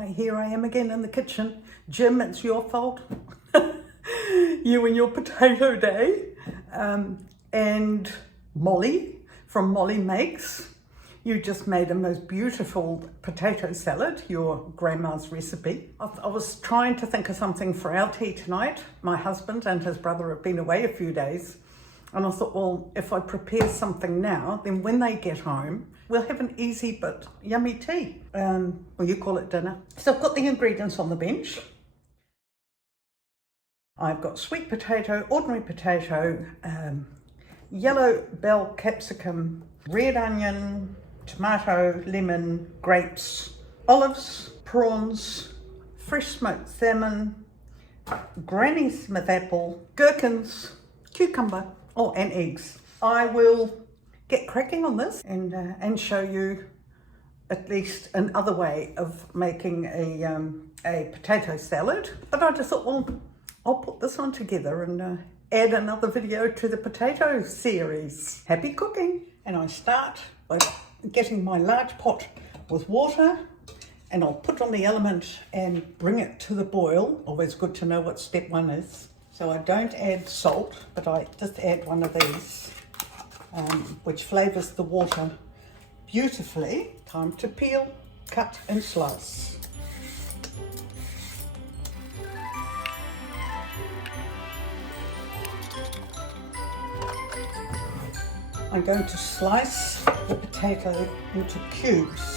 Hi, here I am again in the kitchen. Jim, it's your fault. You and your potato day. And Molly from Molly Makes. You just made a most beautiful potato salad, your grandma's recipe. I was trying to think of something for our tea tonight. My husband and his brother have been away a few days. And I thought, well, if I prepare something now, then when they get home, we'll have an easy but yummy tea. Well, you call it dinner. So I've got the ingredients on the bench. I've got sweet potato, ordinary potato, yellow bell capsicum, red onion, tomato, lemon, grapes, olives, prawns, fresh smoked salmon, Granny Smith apple, gherkins, cucumber, and eggs. I will get cracking on this and show you at least another way of making a potato salad. But I just thought, well, I'll put this one together and add another video to the potato series. Happy cooking! And I start by getting my large pot with water, and I'll put on the element and bring it to the boil. Always good to know what step one is. So I don't add salt, but I just add one of these, which flavours the water beautifully. Time to peel, cut and slice. I'm going to slice the potato into cubes.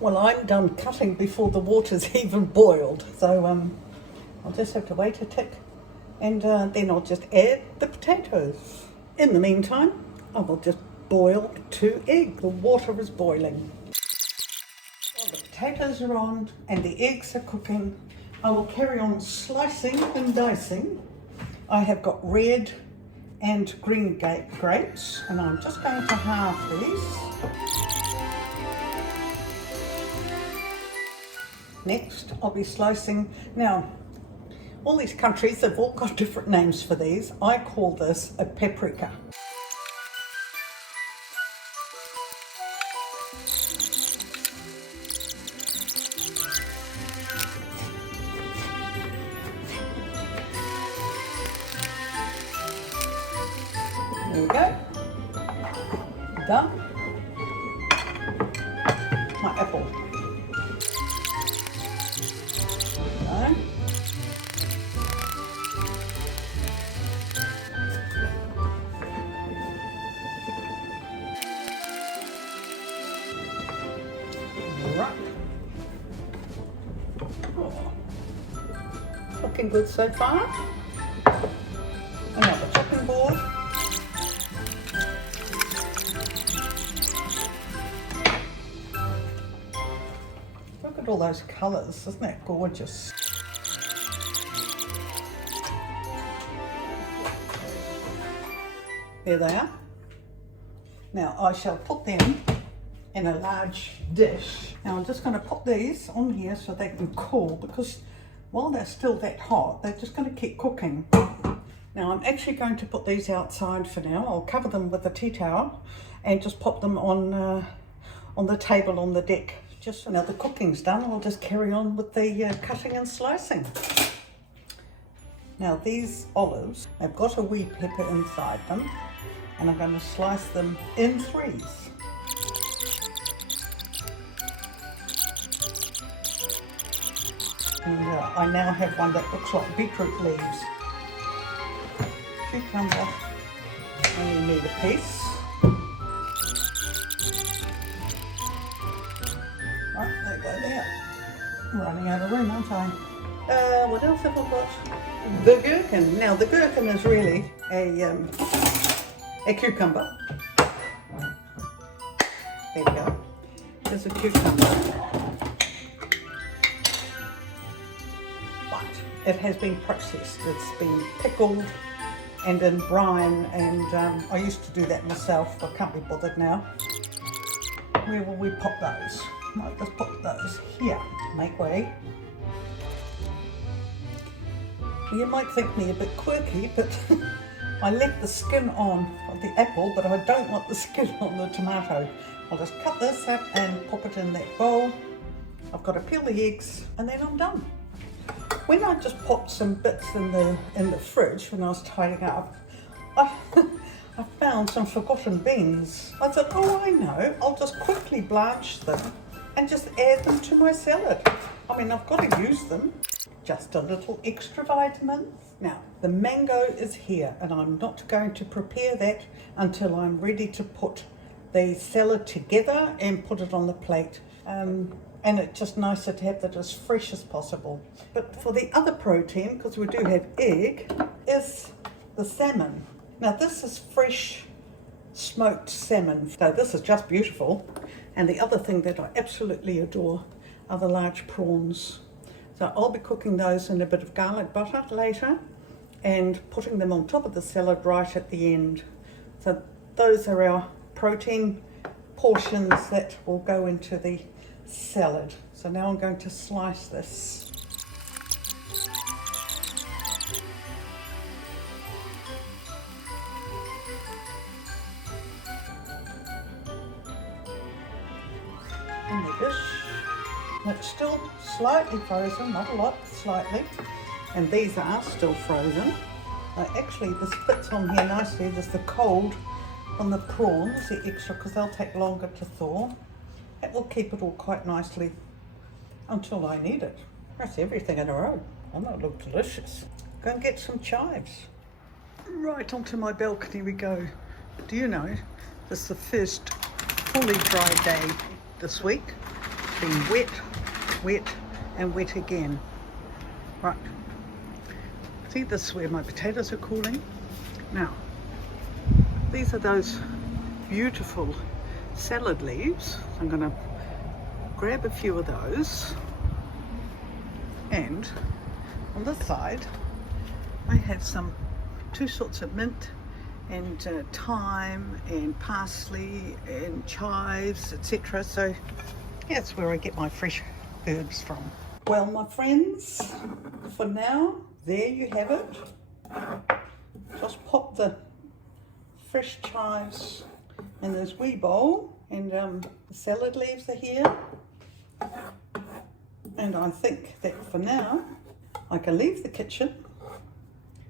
Well, I'm done cutting before the water's even boiled, so I'll just have to wait a tick, and then I'll just add the potatoes. In the meantime, I will just boil 2 eggs. The water is boiling. While the potatoes are on and the eggs are cooking, I will carry on slicing and dicing. I have got red and green grapes, and I'm just going to halve these. Next, I'll be slicing. Now, all these countries have all got different names for these. I call this a paprika. There we go. Done. My apple. Okay. Right. Oh. Looking good so far. And now the chopping board. Look at all those colours, isn't that gorgeous? There they are. Now I shall put them in a large dish. Now I'm just going to put these on here so they can cool, because while they're still that hot, they're just going to keep cooking. Now I'm actually going to put these outside for now. I'll cover them with a tea towel and just pop them on the table on the deck. Just so now the cooking's done, I'll just carry on with the cutting and slicing. Now these olives, they've got a wee pepper inside them, and I'm going to slice them in 3s. And I now have one that looks like beetroot leaves. Cucumber, only need a piece. Right, there you go there. I'm running out of room, aren't I? What else have I got? The gherkin. Now the gherkin is really a cucumber. There you go. There's a cucumber. But it has been processed. It's been pickled and in brine, and I used to do that myself. I can't be bothered now. Where will we pop those? Might just put those here. Make way. You might think me a bit quirky, but I left the skin on the apple, but I don't want the skin on the tomato. I'll just cut this up and pop it in that bowl. I've got to peel the eggs and then I'm done. When I just popped some bits in the fridge when I was tidying up, I found some forgotten beans. I thought, oh, I know, I'll just quickly blanch them and just add them to my salad. I mean, I've got to use them. Just a little extra vitamins. Now, the mango is here and I'm not going to prepare that until I'm ready to put the salad together and put it on the plate. And it's just nicer to have that as fresh as possible. But for the other protein, because we do have egg, is the salmon. Now this is fresh smoked salmon. So this is just beautiful. And the other thing that I absolutely adore are the large prawns. So I'll be cooking those in a bit of garlic butter later and putting them on top of the salad right at the end. So those are our protein portions that will go into the salad. So now I'm going to slice this. In the dish. It's still slightly frozen, not a lot, slightly. And these are still frozen. Actually, this fits on here nicely. There's the cold on the prawns, the extra, because they'll take longer to thaw. It will keep it all quite nicely until I need it. That's everything in a row. Oh, that looks delicious. Go and get some chives. Right onto my balcony we go. Do you know, this is the first fully dry day this week. It's been wet, wet and wet again. Right, see this is where my potatoes are cooling. Now, these are those beautiful salad leaves. I'm going to grab a few of those, and on this side I have two sorts of mint and thyme and parsley and chives, etc. So that's where I get my fresh herbs from. Well, my friends, for now, there you have it. Just pop the fresh chives in this wee bowl, and the salad leaves are here. And I think that for now, I can leave the kitchen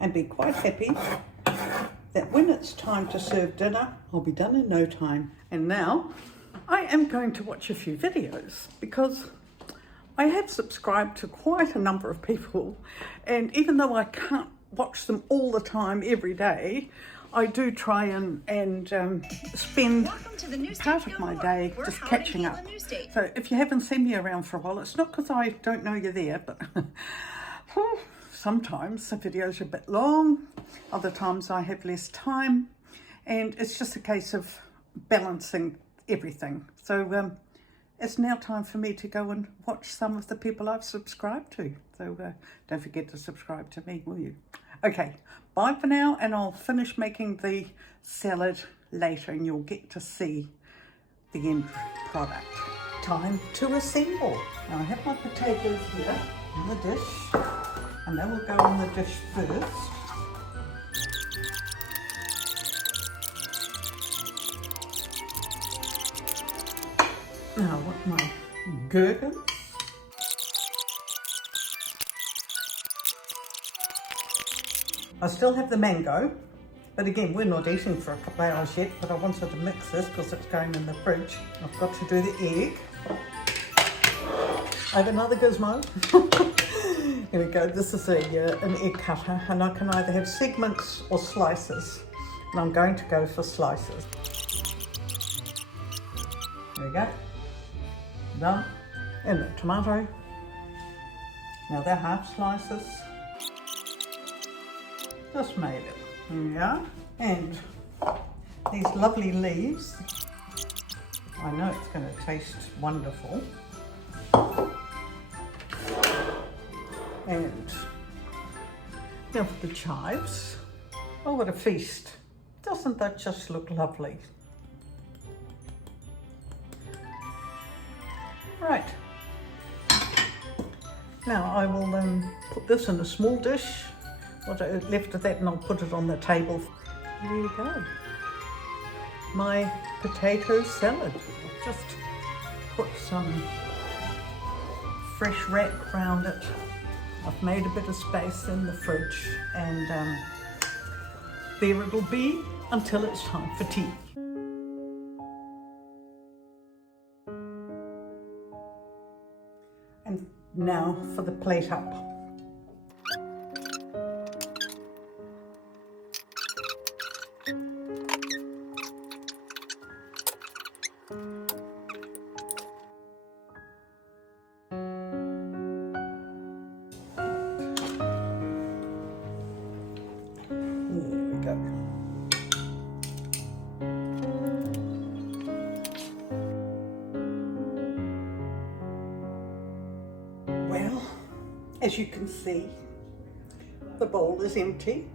and be quite happy that when it's time to serve dinner, I'll be done in no time. And now I am going to watch a few videos because I have subscribed to quite a number of people, and even though I can't watch them all the time every day, I do try and spend part of my day just catching up. So if you haven't seen me around for a while, it's not because I don't know you're there, but sometimes the videos are a bit long, other times I have less time, and it's just a case of balancing everything. So it's now time for me to go and watch some of the people I've subscribed to. So don't forget to subscribe to me, will you? Okay, bye for now, and I'll finish making the salad later and you'll get to see the end product. Time to assemble. Now I have my potatoes here in the dish, and they will go in the dish first. Now with my gherkins. I still have the mango, but again, we're not eating for a couple of hours yet, but I wanted to mix this because it's going in the fridge. I've got to do the egg. I have another gizmo. Here we go, this is an egg cutter, and I can either have segments or slices, and I'm going to go for slices. There we go, done. And the tomato, now they're half slices. Just made it. There we are. And these lovely leaves. I know it's going to taste wonderful. And now for the chives. Oh, what a feast. Doesn't that just look lovely? Right. Now I will put this in a small dish what's left of that, and I'll put it on the table. There you go. My potato salad. I've just put some fresh wrap around it. I've made a bit of space in the fridge, and there it'll be until it's time for tea. And now for the plate up. Well, as you can see, the bowl is empty,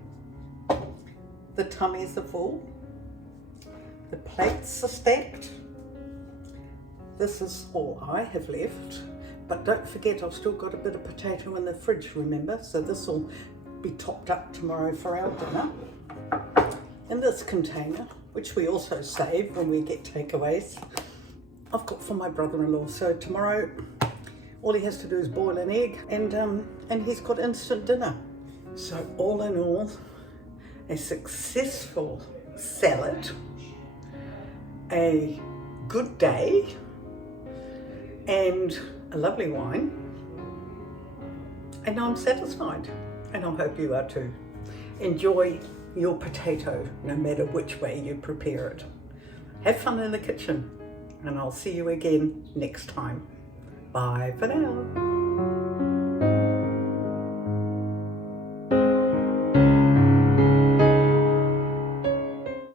the tummies are full, the plates are stacked. This is all I have left, but don't forget I've still got a bit of potato in the fridge, remember? So this will be topped up tomorrow for our dinner. In this container, which we also save when we get takeaways, I've got for my brother-in-law. So tomorrow, all he has to do is boil an egg, and he's got instant dinner. So all in all, a successful salad, a good day, and a lovely wine, and I'm satisfied, and I hope you are too. Enjoy your potato, no matter which way you prepare it. Have fun in the kitchen, and I'll see you again next time. Bye for now.